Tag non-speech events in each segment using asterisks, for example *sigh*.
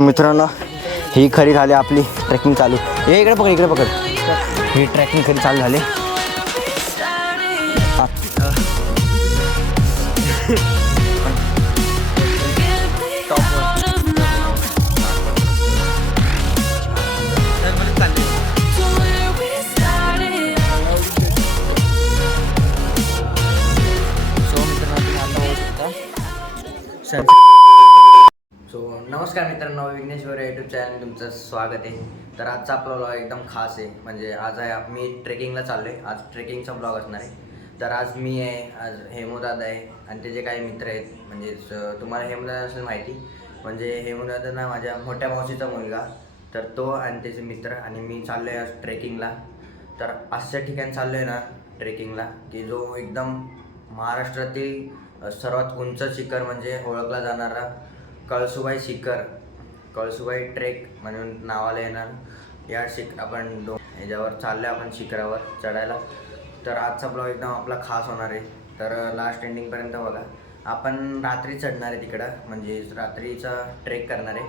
मित्रांनो ही खरी झाली आपली ट्रेकिंग चालू. हे इकडे पकड इकडे पकड. ही ट्रेकिंग खरी चालू झाली. यूट्यूब चॅनल तुमचं स्वागत आहे. तर आजचा आपला ब्लॉग एकदम खास आहे. म्हणजे आज आहे मी ट्रेकिंगला चाललो आहे आज ट्रेकिंगचा ब्लॉग असणार आहे. तर आज मी आहे आज हेमोदादा आहे आणि त्याचे काही मित्र आहेत. म्हणजे तुम्हाला हेमूदादा असेल माहिती. म्हणजे हेमोदादा ना माझ्या मोठ्या मावशीचा मुलगा. तर तो आणि त्याचे मित्र आणि मी चाललो आहे आज ट्रेकिंगला तर अशा ठिकाणी चाललो आहे ना ट्रेकिंगला की जो एकदम महाराष्ट्रातील सर्वात उंच शिखर म्हणजे ओळखला जाणारा कळसुबाई शिखर. कळसुबाई ट्रेक म्हणून नावाला येणार. या शिख आपण डो ह्याच्यावर चाललो आपण शिखरावर चढायला. तर आजचा ब्लॉग एकदम आपला खास होणार आहे. तर लास्ट एंडिंगपर्यंत बघा. आपण रात्री चढणार आहे तिकडं. म्हणजे रात्रीचा ट्रेक करणार आहे.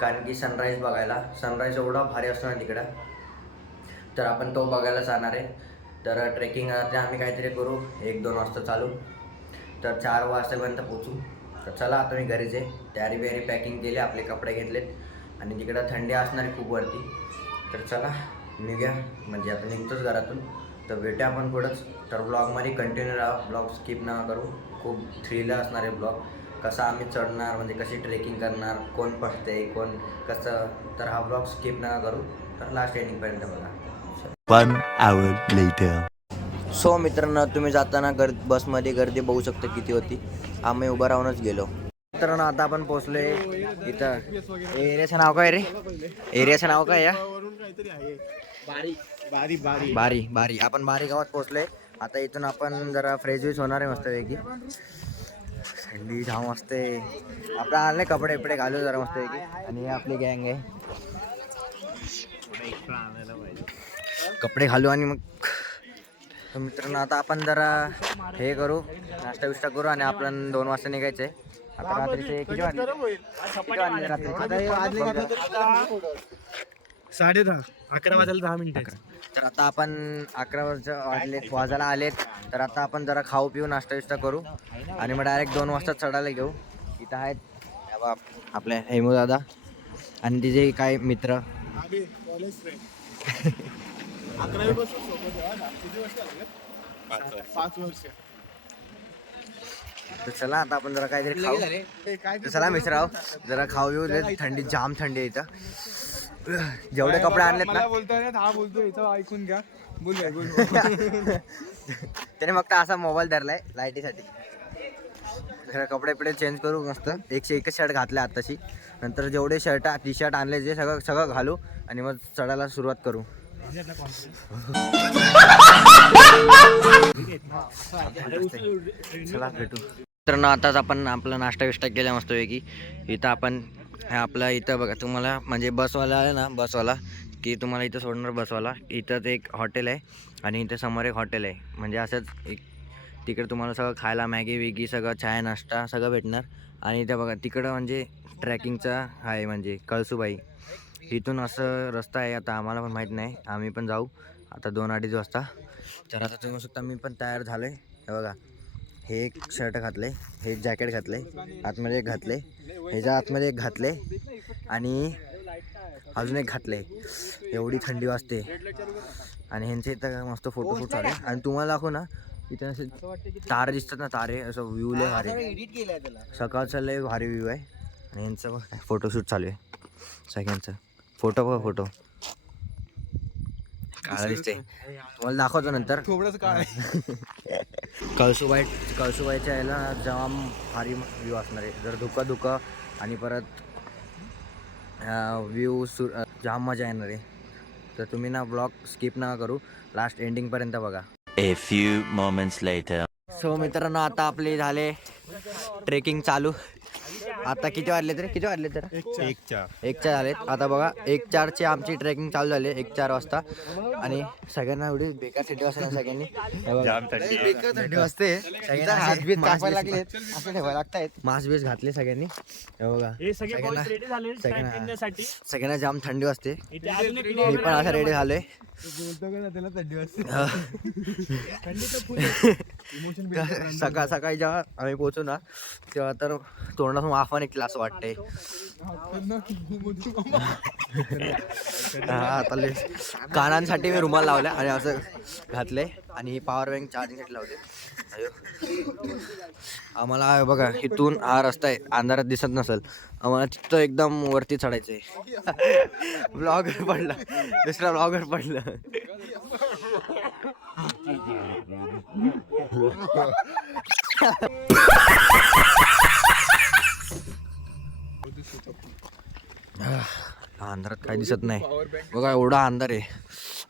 कारण की सनराईज बघायला. सनराईज एवढा भारी असतो ना तिकडं. तर आपण तो बघायला जाणार आहे. तर ट्रेकिंग आम्ही काहीतरी करू. एक दोन वाजता चालू. तर चार वाजतापर्यंत पोचू तर चला आता मी घरीच आहे. तयारी बियारी पॅकिंग केली आपले कपडे घेतलेत. आणि तिकडं थंडी असणार खूप वरती तर चला निघूया. म्हणजे आता निघतोच घरातून. तर भेटूया आपण पुढंच. तर ब्लॉगमध्ये कंटिन्यू राहा. ब्लॉग स्किप नका करू. खूप थ्रिल असणार आहे ब्लॉग कसा आम्ही चढणार म्हणजे कशी ट्रेकिंग करणार कोण पडते कोण कसं? तर हा ब्लॉग स्किप नका करू. तर लास्ट एंडिंगपर्यंत बघा. सो मित्रांनो तुम्ही जाताना गर बसमध्ये गर्दी बघू शकता किती होती. आम्ही उभं राहूनच गेलो. मित्रांनो आता आपण पोहोचलोय इथं. एरियाचं नाव काय रे? एरियाचं नाव काय या? बारी बारी. आपण बारी गावात पोहोचलोय. आता इथून आपण जरा फ्रेश विश होणार आहे मस्तपैकी. थंडी जाम असते. आपण आले कपडे बिपडे घालू जरा मस्तपैकी. आणि हे आपली गँग आहे. कपडे घालू आणि मग तर मित्रांनो आता आपण जरा हे करू नाश्ता बिष्टा करू आणि आपण दोन वाजता निघायचं. आहे आता रात्रीचे किती वाजले? रात्री? साडे दहा अकरा वाजायला दहा मिनिटं तर आता आपण अकरा वाजता वाजले वाजायला आलेत. तर आता आपण जरा खाऊ पिऊ नाश्ता बिष्टा करू. आणि मग डायरेक्ट दोन वाजता चढायला घेऊ. इथं आहेत हे आपले हेमू दादा आणि तिचे काही मित्र. *laughs* अकरावी पासून सोबत आहे ना. किती वर्ष? पाच वर्ष. तर चला आता आपण जरा काहीतरी खाऊ. तर चला मिश्राव जरा खाऊ येऊ दे थंडी जाम थंडी आहे इथं. जेवढे कपडे आणलेत ना. बोलतोय हा बोलतो इथं ऐकून घ्या. बोल *laughs* त्याने फक्त असा मोबाईल धरलाय लाईटीसाठी. जरा कपडे बिपडे चेंज करू मस्त. एकशे एकच शर्ट घातले आताशी नंतर जेवढे शर्ट टी शर्ट आणले जे सगळं सगळं घालू आणि मग चढायला सुरुवात करू. चला भेटू तर ना आताच आपण आपला नाश्ता विष्टा केला मस्तपैकी. इथं आपण आपल्या इथं बघा तुम्हाला म्हणजे बसवाला आहे ना बसवाला की तुम्हाला इथं सोडणार बसवाला. इथंच एक हॉटेल आहे आणि इथं समोर एक हॉटेल आहे. म्हणजे असंच एक तिकडे तुम्हाला सगळं खायला मॅगी विगी सगळं चाय नाश्ता सगळं भेटणार. आणि इथं बघा तिकडं म्हणजे ट्रॅकिंगचा आहे म्हणजे कळसूबाई. इथून असं रस्ता आहे आता आम्हाला पण माहीत नाही. आम्ही पण जाऊ. आता दोन अडीच वाजता. तर आता तुम्ही शकता मी पण तयार झालो आहे हे बघा. हे एक शर्ट घातले हे एक जॅकेट घातले आतमध्ये एक घातले ह्याच्या आतमध्ये एक घातले आणि अजून एक घातले एवढी थंडी वाजते. आणि ह्यांचे इथं मस्त फोटो शूट चालू आहे. आणि तुम्हाला दाखवू ना इथे असे तारे दिसतात ना तारे. असं व्ह्यू लय भारी. सकाळचा लय भारी व्ह्यू आहे. आणि यांचं फोटोशूट चालू आहे. सगळ्यांचं. फोटो बघा फोटो. काळा दिसते तुम्हाला दाखवतो नंतर. थोडंच काय *laughs* कळसुबाई कळसुबाईच्या याला जाम भारी व्ह्यू असणार आहे. जर धुकं धुकं आणि परत व्ह्यू सु जाम मजा येणार आहे. तर तुम्ही ना ब्लॉग स्किप नका करू. लास्ट एंडिंगपर्यंत बघा. A few moments later. So मित्रांनो आता आपले झाले ट्रेकिंग चालू. आता किती वाजले तरी? किती वाजले तर? एक चार. एक चार. झालेत. आता बघा एक चारची आमची ट्रेकिंग चालू झाली. एक चार वाजता. आणि सगळ्यांना एवढी बेकार थंडी वाजते ना सगळ्यांनी. जाम थंडी. बेकार थंडी वाजते. सगळ्यांना हात बीत कापायला लागलेत. असं ठेवायला लागतायत. मास्क बीस घातले सगळ्यांनी. हे बघा. हे सगळे सगळ्यांना बॉईज रेडी झाले सगळ्यांना- स्टार्ट करण्यासाठी सगळ्यांना जाम थंडी वाजते. इथे अजून एक मी पण असं रेडी झालोय. *laughs* सकाळ सकाळी जेव्हा आम्ही पोहोचू ना तेव्हा तर तोंडातून वाफा निघला असं वाटतंय. हा, आता लय- कानांसाठी मी रुमाल लावला आणि असं घातले आणि पॉवर बँक चार्जिंगसाठी लावले. आम्हाला बघा इथून हा रस्ता आहे. अंधारात दिसत नसेल. आम्हाला तिथं एकदम वरती चढायचं आहे ब्लॉगर पडला. दुसरा ब्लॉगर पडला. अंधारात काही दिसत नाही. बघा एवढा अंधार आहे.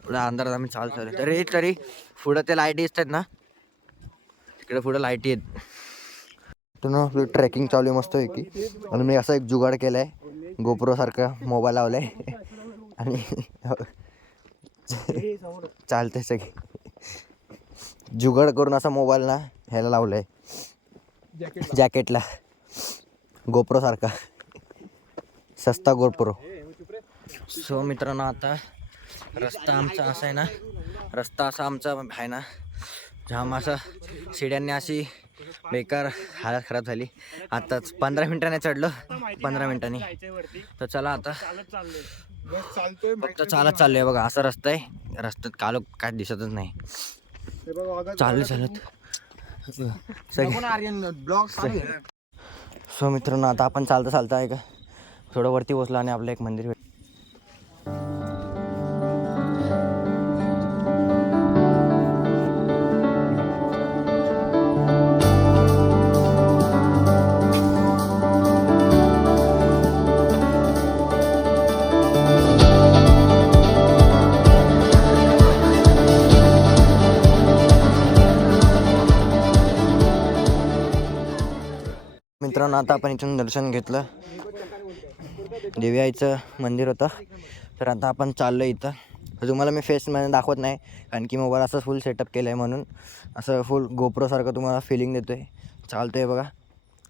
एवढा अंधारात आम्ही चालतो चालू तरी तरी पुढं ते लाईटी दिसतात ना. तिकडे पुढं लाईटी आहेत. तो ना आपली ट्रेकिंग चालू आहे मस्त आहे की आणि मी असा एक जुगाड केलाय. गोप्रो गोप्रोसारखा मोबाईल लावलाय. आणि चालते सगळे. जुगाड करून असा मोबाईल ना ह्याला लावलाय. जॅकेटला. गोप्रो सारखा. सस्ता गोप्रो. सो मित्रांनो आता रस्ता आमचा असा आहे ना रस्ता असा आमचा आहे ना जाम असा शिड्यांनी अशी बेकार हालत खराब झाली. आताच पंधरा मिनिटाने चढलो पंधरा मिनिटांनी. तर चला आता चालत फक्त चालत चाललोय बघा असा रस्ता आहे. रस्त्यात कालो काय दिसतच नाही. चालू चालत सो मित्रांनो आता आपण चालता चालता आहे का थोडं वरती पोचलो आणि आपलं एक मंदिर मित्रांनो आता आपण इथून दर्शन घेतलं. देवी आईचं मंदिर होतं. तर आता आपण चाललो इथं. तुम्हाला मी फेसमध्ये दाखवत नाही कारण की मोबाईल असं फुल सेटअप केलं आहे म्हणून. असं फुल गोप्रोसारखं तुम्हाला फिलिंग देतो आहे चालतो आहे बघा.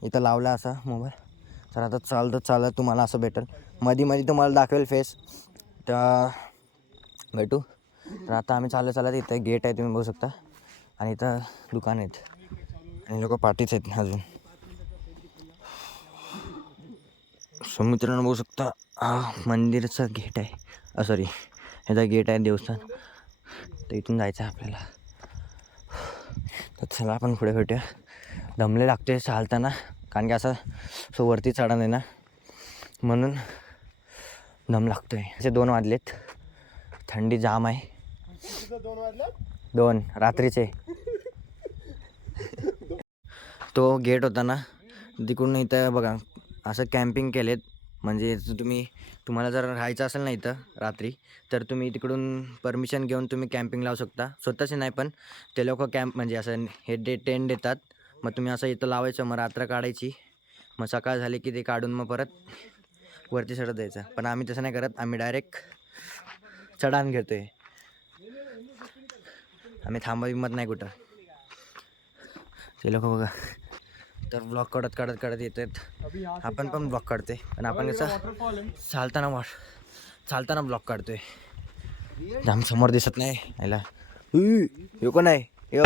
इथं लावला असा मोबाईल. तर आता चालतं चालत तुम्हाला असं भेटेल. मध्ये मध्ये तुम्हाला दाखवेल फेस तर भेटू. तर आता आम्ही चालत चालत इथं गेट आहे तुम्ही बघू शकता. आणि इथं दुकान आहेत. आणि लोक पार्टीच आहेत अजून. सो मित्रांनो बघू शकता. हा मंदिरचं गेट आहे. सॉरी ह्याचा गेट आहे देवस्थान. तर इथून जायचं आहे आपल्याला. तर चला आपण पुढे भेटूया. दमले लागते चालताना. कारण की असं सो वरती चढा नाही ना. म्हणून दम लागतो आहे असे दोन वाजलेत. थंडी जाम आहे. दोन. दोन रात्रीचे. तो गेट होता ना. तिकडून इथं बघा. असं कॅम्पिंग केलेत. म्हणजे जर तुम्ही तुम्हाला जर राहायचं असेल ना इथं रात्री तर तुम्ही तिकडून परमिशन घेऊन तुम्ही कॅम्पिंग लावू शकता. स्वतःचे नाही पण ते लोक कॅम्प म्हणजे असं हे डे टेंट देतात. मग तुम्ही असं इथं लावायचं मग रात्र काढायची. मग सकाळ झाली की ते काढून मग परत वरती चढत द्यायचं पण आम्ही तसं नाही करत. आम्ही डायरेक्ट चढान घेतो आहे आम्ही थांबा हिंमत नाही कुठं. ते लोक बघा. तर ब्लॉक काढत काढत काढत येतात आपण पण ब्लॉक काढतोय. पण आपण कसं चालताना वाट चालताना ब्लॉक काढतोय. जाम समोर दिसत नाही. याला यो कोण आहे? यो.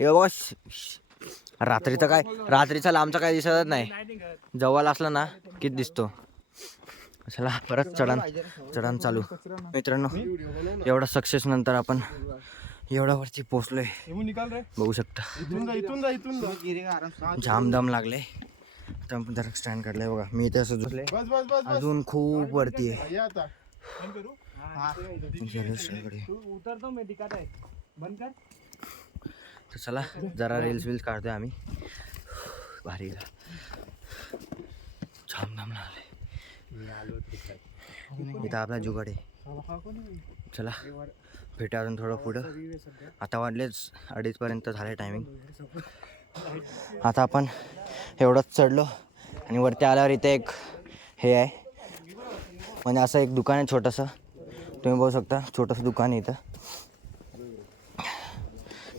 यो बघा, श- श- रात्रीचं काय रात्रीचा लांबचा काय दिसतच नाही. जवळ असला ना किती दिसतो. चला *laughs* परत चढण चढण *laughs* चालू. मित्रांनो एवढा सक्सेस नंतर आपण *laughs* एवढा वरती पोचलोय येऊन निकाल रे. बघू शकता. दम लागले जरा स्टँड काढलाय बघा. मी इथे असं बस अजून खूप वरती आहे. तर चला जरा रील्स विल्स काढतोय आम्ही. भारी जाम दम लागले इथं आपला जुगाड. आहे चला भेटा अजून थोडं पुढं. आता वाढलेच अडीचपर्यंत झालं टायमिंग आता आपण एवढंच चढलो आणि वरती आल्यावर इथे एक हे आहे. म्हणजे असं एक दुकान आहे छोटंसं. तुम्ही बघू शकता छोटंसं दुकान आहे इथं.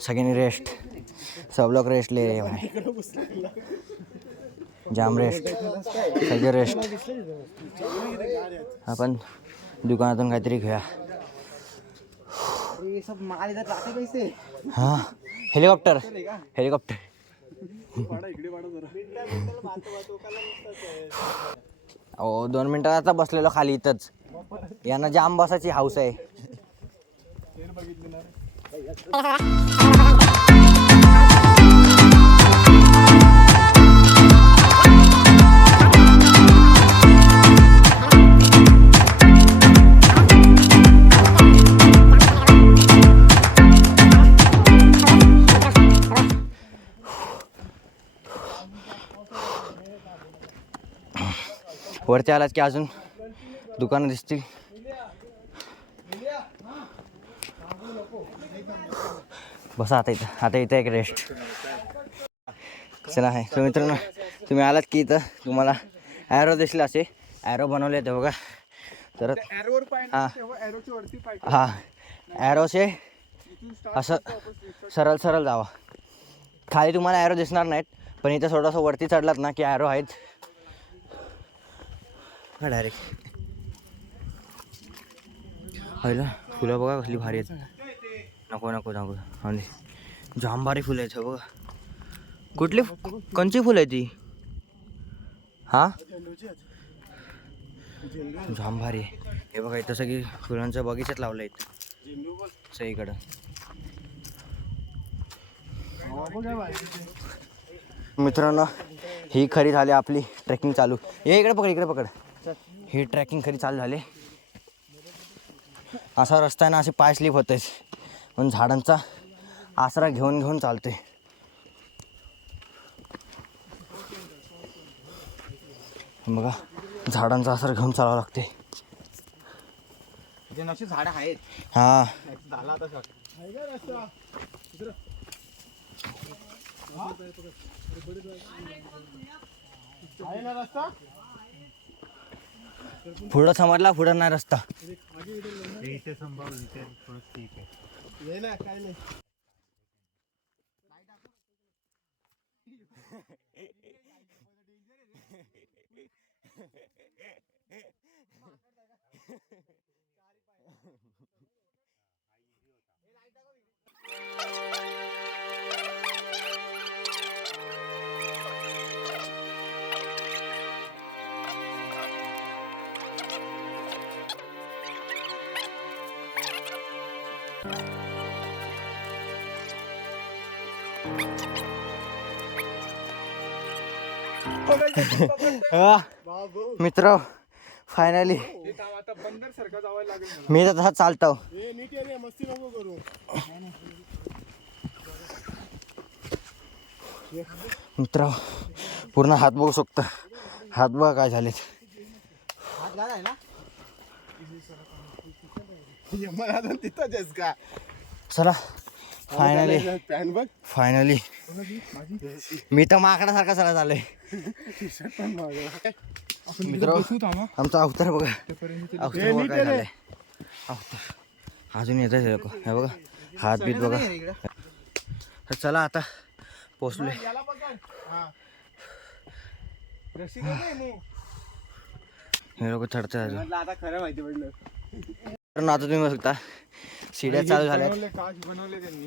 सगळ्यांनी रेस्ट सब लोक रेस्ट ले म्हणे भाई जाम रेस्ट सगळे रेस्ट आपण दुकानातून काहीतरी घेऊया. हां. हेलिकॉप्टर. *laughs* हेलिकॉप्टर. अहो दोन मिनिटात आता बसलेलो खाली इथंच. यांना जाम बसायची हाऊस आहे. *laughs* वरती आलात की अजून दुकानं दिसतील. बसा आता इथं आता इथं एक रेस्ट चला आहे. तर मित्रांनो तुम्ही आलात की इथं तुम्हाला ॲरो दिसला असे. ॲरो बनवले ते बघा. तर हा. हा. ॲरोचे असं सरळ सरळ जावा. खाली तुम्हाला ॲरो दिसणार नाहीत पण इथं थोडंसं वरती चढलात ना की ॲरो आहेत. हा डायरेक्ट पहिला फुलं बघा कसली भारी आहेत. नको नको नको. आणि जाम भारी फुलं आहेत बघा. कुठली कोणची फुलं आहे ती हा? जाम भारी हे बघा इथं सगळी फुलांचं बगीचाच लावलं इथं. सगळीकडं. मित्रांनो ही खरी झाली आपली ट्रेकिंग चालू. ये इकडे पकड इकडे पकड. ही ट्रेकिंग खरी चालू झाली. असा रस्ता आहे ना असे पाय स्लिप होतेच पण झाडांचा आसरा घेऊन घेऊन चालते बघा झाडांचा आसरा घेऊन चालावं लागते झाडं आहेत. हां. झाला आता शॉट आहे का रस्ता इकडं. हा? आहे ना रस्ता पुढं समजला पुढं नाही रस्ता. *laughs* *laughs* मित्र फायनली मी तर तसा चालतो. मित्र पूर्ण हात बघू शकतो. हात बघा काय का चला फायनली फायनली मी तर माकडासारखा मागं. आपण मित्र. आमचा अवतार बघा. अवतार बघा काय. झालंय अवतार. अजून येत आहे लोक. हे बघा हात बीत बघा. तर चला आता पोचलोय. हा लोक चढतात अजून. आता खरं माहिती पडलं तर आता तुम्ही बघू शकता शिड्या चालू त्यांनी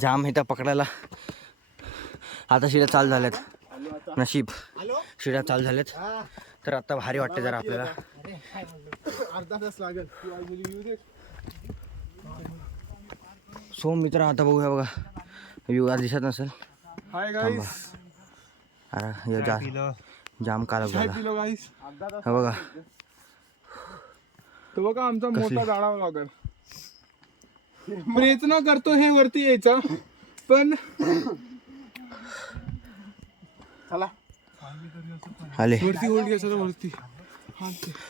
जाम इथं पकडायला. आता शिड्या चालू झाल्यात. नशीब. शिड्या चालू झाल्यात. तर आता भारी वाटते जरा आपल्याला. अर्धा तास लागेल. सो मित्र आता बघूया बघा. व्ह्यू आज दिसत नसेल. हाय थांबा. गाईस अरे हे जा जाम कालक चाय झाला. हे बघा. तो बघा आमचा? मोठा गाडा ब्लॉगर प्रयत्न करतो हे वरती यायचा. पण चला. आले.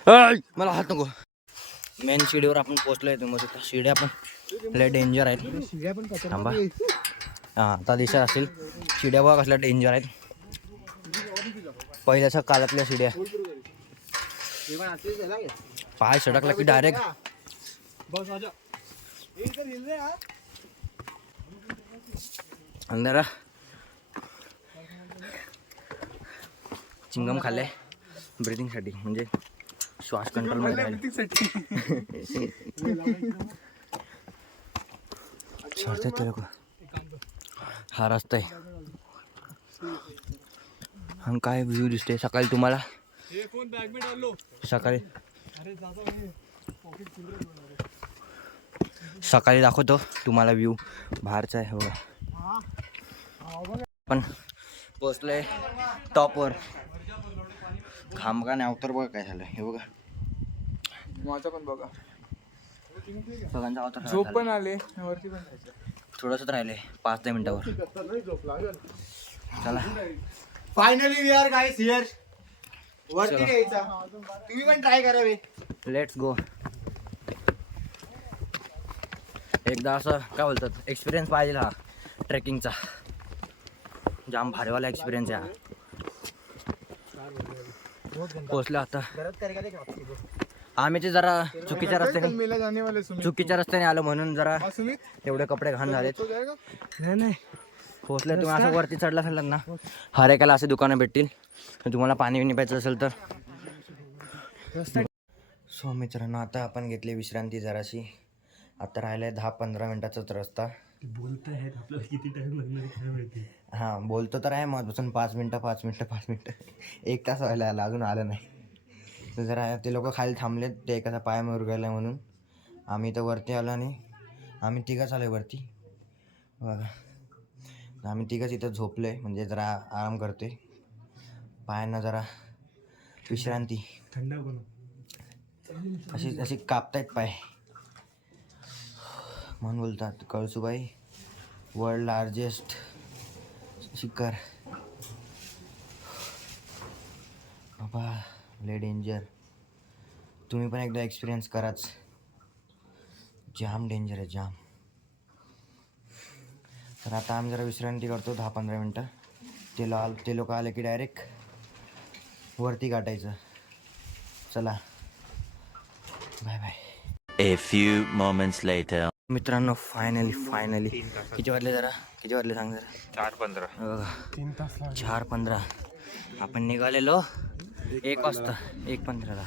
हा मला हात नको. मेन शिडीवर आपण पोचलो आहे तुम्ही बघू शिड्या पण लय डेंजर आहेत. थांबा. हां आता दिसत असेल. शिड्या बघा कसल्या डेंजर आहेत. पहिल्याच्या काळातल्या शिड्या. पाय सडकला की डायरेक्ट अंधारा. चिंगम खाल्ले ब्रिथिंगसाठी म्हणजे श्वास कंट्रोलमध्ये राहील. ते लोक. हा रस्ता आहे. आणि काय व्ह्यू दिसते सकाळी तुम्हाला? हे सकाळी. सकाळी दाखवतो तुम्हाला व्ह्यू बाहेरचा आहे बघा. पण पोचलोय टॉपवर खामगाने अवतर बघा काय झालं. हे बघा. माझा पण बघा. सगळ्यांचा अवतार झोप पण आले वरती पण थोडंसंच राहिले पाच दहा मिनिटावर. चला. Finally we are guys here वरती. घ्यायचा तुम्ही पण ट्राय करावे लेट्स गो एकदा असं काय बोलतात एक्सपिरियन्स पाहिजे हा ट्रेकिंगचा जाम भारीवाला एक्सपिरियन्स आहे हा. पोचलो आता. आम्ही ते जरा चुकीच्या रस्त्याने मेला जाने वाले सुमित. चुकीच्या रस्त्याने आलो म्हणून जरा तेवढे कपडे घाण नाही नाही. पोचले तुम्ही असं वरती चढला असेल ना हर एकाला असे दुकानं भेटतील. तुम्हाला पाणी बिणी प्यायचं असेल तर. सो मित्रांनो आता आपण घेतली विश्रांती जराशी. आता राहिलाय दहा पंधरा मिनिटाचाच रस्ता. हां बोलतो तर आहे महत्वाचं पाच मिनटं पाच मिनटं पाच मिनटं. एक तास व्हायला आला अजून आलं नाही. तर जरा ते लोक खाली थांबलेत ते एकाचा पाय मुरगायला म्हणून. आम्ही तर वरती आलो आणि आम्ही तिघंच आलो वरती. बघा. आम्ही तिघंच इथं झोपलो आहे म्हणजे जरा आराम करते पायांना जरा विश्रांती. थंड अशी अशी कापतायत पाय. म्हणून बोलतात कळसुबाई वर्ल्ड लार्जेस्ट शिखर. बाबा लय डेंजर तुम्ही पण एकदा एक्सपिरियन्स कराच. जाम डेंजर आहे जाम. तर आता आम्ही जरा विश्रांती करतो दहा पंधरा मिनटं. ते लाल ते लोक आले की डायरेक्ट वरती गाठायचं. चला. Bye bye A few moments later. मित्रांनो फायनली फायनली किती वाजले जरा? किती वाजले सांग जरा? चार पंधरा. चार पंधरा. आपण निघालेलो एक वाजता एक पंधराला.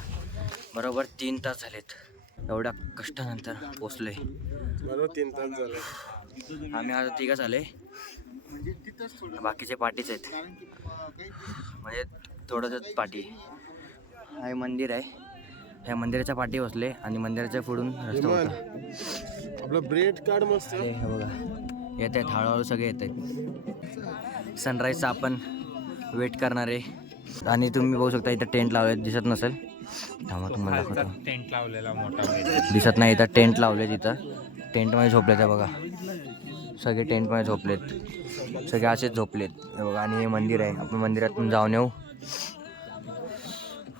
बरोबर तीन तास झालेत. एवढ्या कष्टानंतर पोचले बरोबर तीन तास झाले. आम्ही आता तिघच आले बाकीचे पार्टीच आहेत. म्हणजे थोडंसं पाठी आहे मंदिर आहे. ह्या मंदिराच्या पाठी बसले आणि मंदिराच्या पुढून रस्ता होता. आपलं ब्रेड कार्ड मस्त. हे हे बघा. येत आहेत हळूहळू सगळे येत आहेत सनराईजचा आपण वेट करणारे आणि तुम्ही बघू शकता इथं टेंट लावले दिसत नसेल. थांबा तुम्हाला दाखवतो. टेंट लावलेला मोठा दिसत नाही इथं टेंट लावले तिथं टेंटमध्ये झोपलेत हे बघा. सगळे टेंटमध्ये झोपलेत. सगळे असेच झोपलेत. हे बघा आणि हे मंदिर आहे. आपण मंदिरातून जाऊन येऊ.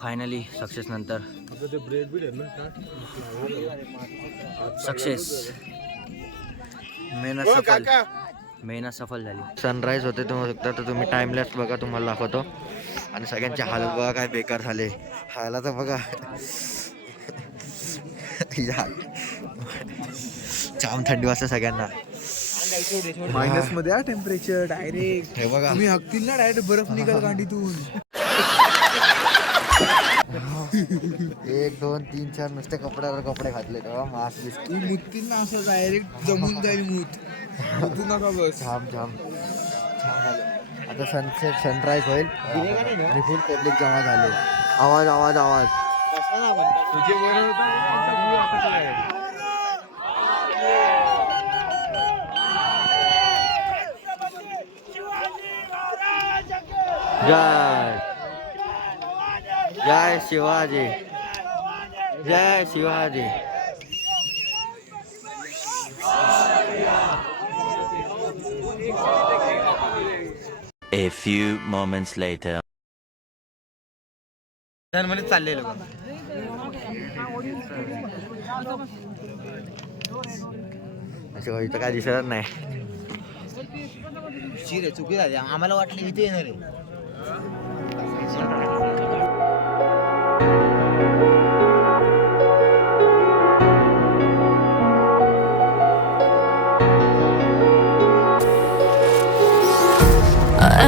फायनली सक्सेस सक्सेस मेहनत सफल. मेहनत सफल झाली. सनराईज होते तुम्ही शकता तर तुम्ही टाइमलेस बघा तुम्हाला दाखवतो. आणि सगळ्यांचे हालत बघा काय बेकार झाले. हायला तर बघा. या. जाम थंडी वाजते सगळ्यांना. मायनसमध्ये टेम्परेचर डायरेक्ट हे बघा. तुम्ही हकतील ना डायरेक्ट बर्फ निघाल गांडीतून. एक दोन तीन चार नुसते कपड्यावर कपडे घातले तेव्हा मास्क बिस्क तू मुततील ना असं डायरेक्ट जमून जाईल मूत. मुतू नका बस. छान छान छान झालं आता सनसेट सनराईज होईल. आणि फुल पब्लिक जमा झाले. आवाज आवाज आवाज. तुझे जय. जय शिवाजी। जय Shivaji. A few moments later. मध्ये चाललेलो अच्छा इथं काय दिसत नाही. चुकी झाली. आम्हाला वाटलं इथे येणार आहे.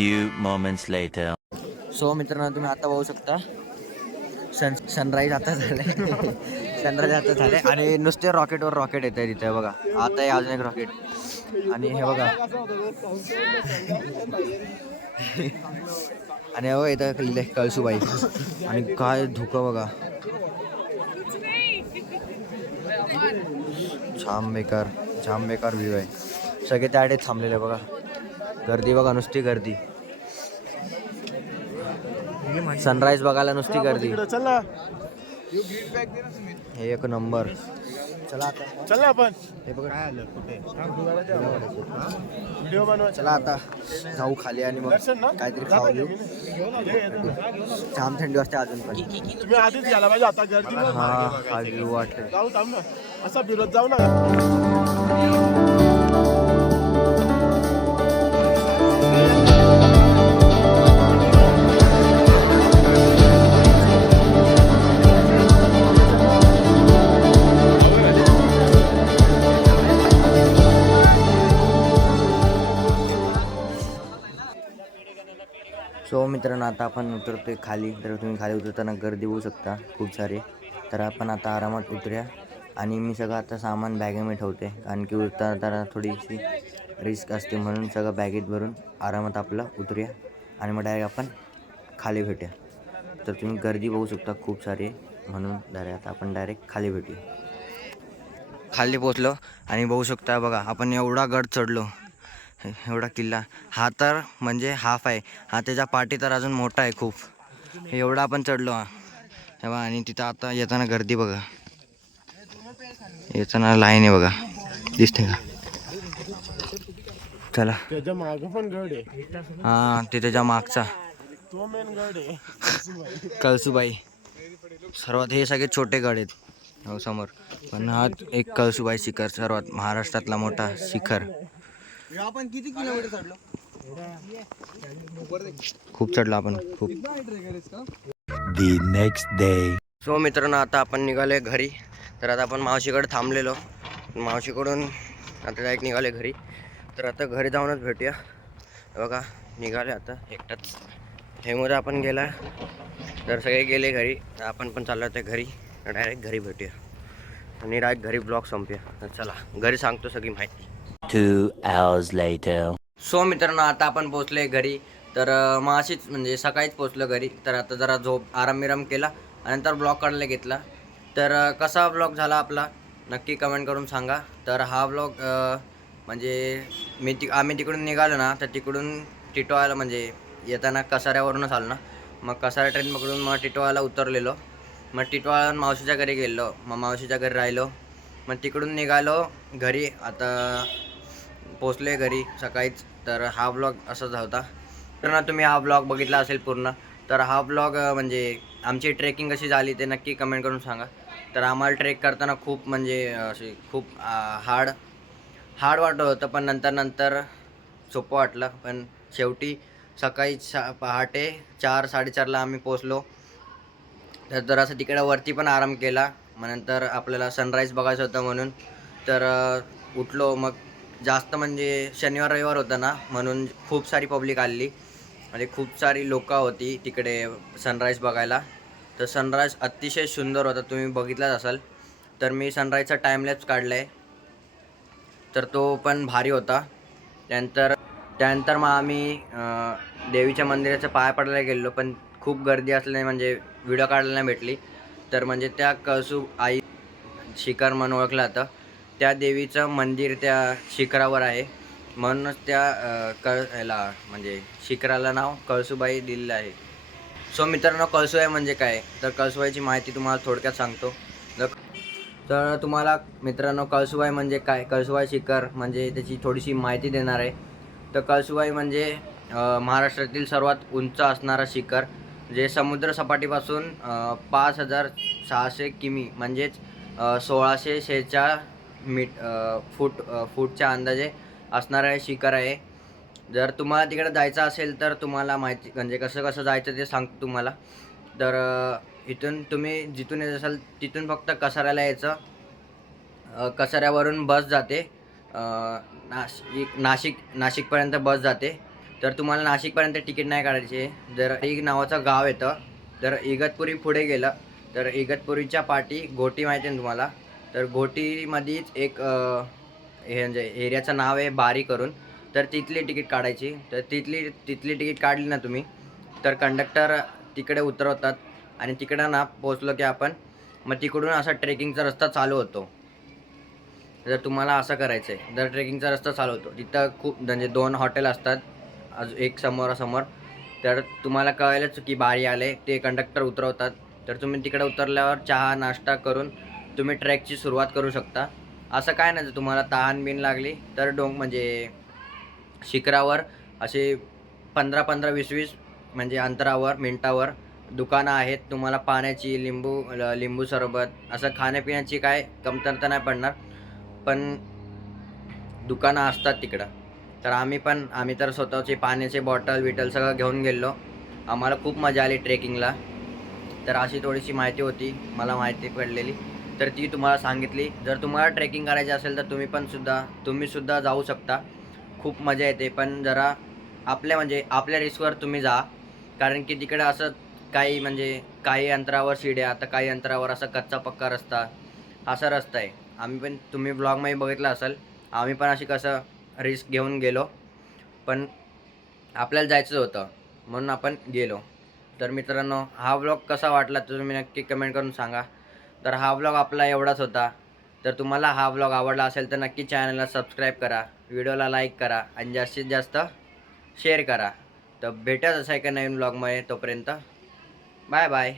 few moments later. So मित्रांनो तुम्ही आता बघू शकता. सन सनराईज आता झाले सनराईज *laughs* आता झाले आणि नुसते रॉकेटवर रॉकेट येत आहे तिथे बघा. आता आहे अजून एक रॉकेट. आणि हे बघा. *laughs* आणि हे बघा इथं लिहिले कळसुबाई. आणि काय धुकं बघा. छान बेकार छान बेकार व्ह्यू आहे. सगळे त्या आडे थांबलेले बघा. गर्दी बघा नुसती गर्दी. सनराईज बघायला नुसती गर्दी. चल. ना हे एक नंबर चला आता. चल ना आपण. हे बघा. काय आलं? कुठे? व्हिडिओ बनवायचा चला आता. जाऊ खाली आणि मग काहीतरी खाऊ घेऊ. घेऊन आ, घे, येतो ना, घेऊन आ. जाम थंडी वाजते अजून पण. तुम्ही आधीच पाहिजे. आता गर्दी. हा हा व्ह्यू वाटतंय. जाऊ थांब ना. असा फिरत जाऊ ना सो मित्रांनो आता आपण उतरतोय खाली. तर तुम्ही खाली उतरताना गर्दी होऊ शकता खूप सारे. तर आपण आता आरामात उतरूया. आणि मी सगळं आता सामान बॅगेमध्ये ठेवते. कारण की उतरताना थोडीशी रिस्क असते म्हणून सगळं बॅगेत भरून आरामात आपलं उतरूया. आणि मग डायरेक्ट आपण खाली भेटूया. तर तुम्ही गर्दी बघू शकता खूप सारे म्हणून डायरेक्ट आता आपण डायरेक्ट खाली भेटूया. खाली पोचलो आणि बघू शकता बघा आपण एवढा गड चढलो. *laughs* एवढा किल्ला. हा तर म्हणजे हाफ आहे. हा त्याच्या पाठी तर अजून मोठा आहे खूप. एवढा आपण चढलो हा. तेव्हा आणि तिथं आता येताना गर्दी बघा. येताना लाईन आहे बघा. दिसते का? चला. त्याच्या माग पण गड आहे. हां ते त्याच्या मागचा. तो मेन गड आहे. कळसुबाई. सर्वात हे सगळे छोटे गड आहेत. हो समोर. पण हा एक कळसुबाई शिखर सर्वात महाराष्ट्रातला मोठा शिखर. आपण किती किलोमीटर चढलो? खूप चढलो आपण खूप. The next day. सो मित्रांनो आता आपण निघाले घरी. तर आता आपण मावशीकडे थांबलेलो. मावशीकडून आता डायरेक्ट निघाले घरी. तर आता घरी जाऊनच भेटूया. बघा निघाले आता एकटाच. हेमध्ये आपण गेला. तर सगळे गेले घरी. तर आपण पण चाललो होते घरी. डायरेक्ट घरी भेटूया. आणि डायरेक्ट घरी ब्लॉग संपूया. चला घरी सांगतो सगळी माहिती. Two hours later. सो मित्रांनो आता आपण पोचले घरी. तर मग अशीच म्हणजे सकाळीच पोचलो घरी. तर आता जरा झोप आराम विराम केला आणि नंतर ब्लॉग काढायला घेतला. तर कसा ब्लॉग झाला आपला? नक्की कमेंट करून सांगा. तर हा ब्लॉग म्हणजे मी ति आम्ही तिकडून निघालो ना तर तिकडून टिटोळ्याला म्हणजे येताना कसाऱ्यावरूनच आलो ना मग कसारा ट्रेन पकडून मग टिटोळ्याला उतरलेलो. मग टिटोळा मावशीच्या घरी गेलो. मग मावशीच्या घरी राहिलो. मग तिकडून निघालो घरी. आता पोचले घरी सकाळीच तर हा ब्लॉग असाच होता. तर ना तुम्ही हा ब्लॉग बघितला असेल पूर्ण तर हा ब्लॉग म्हणजे आमची ट्रेकिंग कशी झाली ते नक्की कमेंट करून सांगा. तर आम्हाला ट्रेक करताना खूप म्हणजे असे खूप हार्ड हार्ड वाटत होतं पण नंतर नंतर सोपं वाटलं. पण शेवटी सकाळी सा पहाटे चार साडेचारला आम्ही पोचलो तर जरासं तिकडं वरती पण आराम केला. मग नंतर आपल्याला सनराईज बघायचं होतं म्हणून. तर उठलो मग जास्त म्हणजे शनिवार रविवार होता ना म्हणून खूप सारी पब्लिक आली. म्हणजे खूप सारी लोकं होती तिकडे सनराईज बघायला. तर सनराईज अतिशय सुंदर होता तुम्ही बघितलाच असाल. तर मी सनराईजचा टाईमलॅप्स काढला आहे तर तो पण भारी होता. त्यानंतर त्यानंतर मग आम्ही देवीच्या मंदिराच्या पाया पडायला गेलो पण खूप गर्दी असल्याने म्हणजे व्हिडिओ काढायला नाही भेटली. तर म्हणजे त्या कसू आई शिखर म्हणून ओळखलं जातं. त्या देवीचं मंदिर त्या शिखरावर आहे. म्हणूनच त्या कळ ह्याला म्हणजे शिखराला नाव कळसूबाई दिलेलं आहे. सो मित्रांनो कळसुबाई म्हणजे काय? तर कळसुबाईची माहिती तुम्हाला थोडक्यात सांगतो. तर तुम्हाला मित्रांनो कळसुबाई म्हणजे काय? कळसुबाई शिखर म्हणजे त्याची थोडीशी माहिती देणार आहे. तर कळसुबाई म्हणजे महाराष्ट्रातील सर्वात उंच असणारा शिखर जे समुद्रसपाटीपासून पाच हजार सहाशे किमी म्हणजेच सोळाशे शेहेचाळ मीट फूट फूटच्या अंदाजे असणारं हे शिखर आहे. जर तुम्हाला तिकडे जायचं असेल तर तुम्हाला माहिती म्हणजे कसं कसं जायचं ते सांगतो तुम्हाला. तर इथून तुम्ही जिथून येत असाल तिथून फक्त कसाऱ्याला यायचं. कसाऱ्यावरून बस जाते. नाशिक नाशिक नाशिकपर्यंत बस जाते. तर तुम्हाला नाशिकपर्यंत तिकीट नाही काढायचे जर एक नावाचं गाव येतं तर इगतपुरी पुढे गेलं तर इगतपुरीच्या पाठी घोटी माहिती आहे ना तुम्हाला? तर घोटीमध्येच एक हे म्हणजे एरियाचं नाव आहे बारी करून. तर तिथली तिकीट काढायची. तर तिथली तिथली तिकीट काढली ना तुम्ही तर कंडक्टर तिकडे उतरवतात आणि तिकडं ना पोचलो की आपण मग तिकडून असा ट्रेकिंगचा रस्ता चालू होतो. जर तुम्हाला असं करायचं आहे जर ट्रेकिंगचा रस्ता चालू होतो तिथं खूप म्हणजे दोन हॉटेल असतात अजून एक समोरासमोर. तर तुम्हाला कळेलच की बारी आले ते कंडक्टर उतरवतात. तर तुम्ही तिकडे उतरल्यावर चहा नाश्ता करून तुम्ही ट्रॅकची सुरुवात करू शकता. असं काय नाही जर तुम्हाला तहान बिन लागली तर डोंग म्हणजे शिखरावर असे पंधरा पंधरा वीस वीस म्हणजे अंतरावर मिनटावर दुकानं आहेत. तुम्हाला पाण्याची लिंबू लिंबू सरबत असं खाण्यापिण्याची काय कमतरता नाही पडणार. पण दुकानं असतात तिकडं. तर आम्ही पण आम्ही तर स्वतःचे पाण्याचे बॉटल बिटल सगळं घेऊन गेलो. आम्हाला खूप मजा आली ट्रेकिंगला. तर अशी थोडीशी माहिती होती. मला माहिती पडलेली. तर ती तुम्हाला सांगितली. जर तुम्हाला ट्रेकिंग करायची असेल तर तुम्ही पण सुद्धा तुम्ही सुद्धा जाऊ शकता. खूप मजा येते. पण जरा आपल्या म्हणजे आपल्या रिस्कवर तुम्ही जा. कारण की तिकडे असं काही म्हणजे काही अंतरावर शिड्या तर काही अंतरावर असा कच्चा पक्का रस्ता असा रस्ता आहे. आम्ही पण तुम्ही ब्लॉगमध्ये बघितलं असेल आम्ही पण अशी कसं रिस्क घेऊन गेलो. पण आपल्याला जायचं होतं. म्हणून आपण गेलो. तर मित्रांनो हा ब्लॉग कसा वाटला तर तुम्ही नक्की कमेंट करून सांगा. तर हा व्लॉग आपला एवढाच होता. तर तुम्हाला हा व्लॉग आवडला असेल तर नक्की चॅनलला सबस्क्राईब करा व्हिडिओला लाईक करा आणि जास्तीत जास्त शेअर करा. तर भेटत असं एका नवीन ब्लॉगमध्ये तोपर्यंत. Bye bye